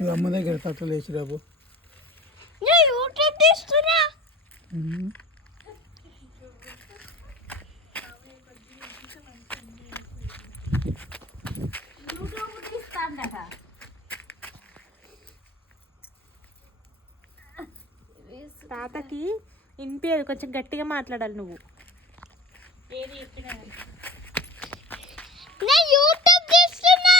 నువ్వు అమ్మ దగ్గర తట్టలు వేసి రాబు. తాతకి వినిపించదు, కొంచెం గట్టిగా మాట్లాడాలి నువ్వు. ఏది చెప్పినా యూట్యూబ్ చేస్తున్నా.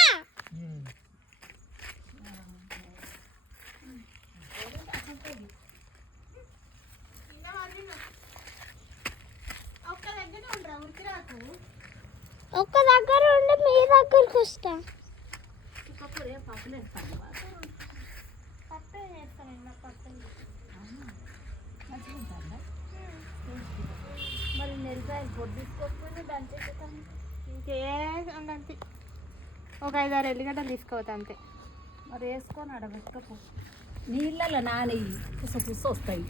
ఒక్క దగ్గర ఉండి మీ దగ్గరకు వస్తా. మరి నెల్లిపాయలు పొడి తీసుకోకపోయినా దాని ఇంకేంటి, ఒక 5-6 ఎల్లిగడ్డలు తీసుకోవద్దు అంతే. మరి వేసుకొని ఆడబెట్టుకపో. నీళ్ళలో నాని పుస వస్తాయి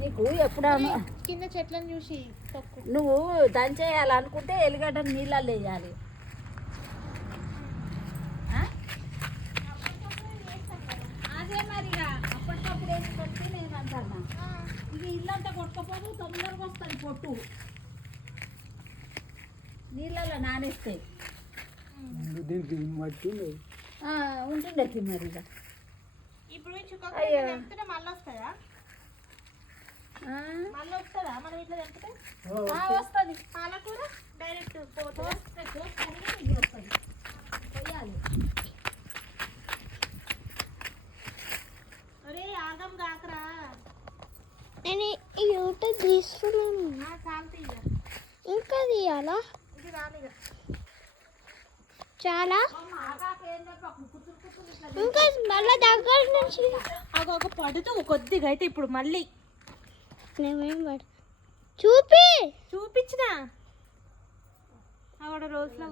నీకు. ఎప్పుడన్నా కింద చెట్లను చూసి నువ్వు దంచేయాలనుకుంటే ఎల్లిగడ్డను నీళ్ళల్లో వేయాలి. అదే మరి అప్పటికప్పుడు వేసి కొట్టి నేను అంటాను. ఇక ఇల్లంతా కొట్టుకపోదు, తొందరగా వస్తుంది పొట్టు. నీళ్ళల్లో నానేస్తాయి. దీనికి మట్టి ఉంటుండే మరి. ఇక ఇప్పుడు మళ్ళీ వస్తుందా? మళ్ళీ వస్తుందా మనం ఇట్లా తెంపితే? వస్తుంది. పాలకూర డైరెక్ట్ వస్తుంది పోయాలి. అరే ఆగం కాకరా. నేను యూట్యూబ్ తీస్తున్నాను. చాలు తీయ, ఇంకా తీయాలా? ఇది రానిగా చాలా ఇంకా మళ్ళీ దగ్గర నుంచి ఒక పడుతూ కొద్దిగా అయితే ఇప్పుడు మళ్ళీ నేనేం పడు చూపి చూపించిన ఆవిడ రోజులో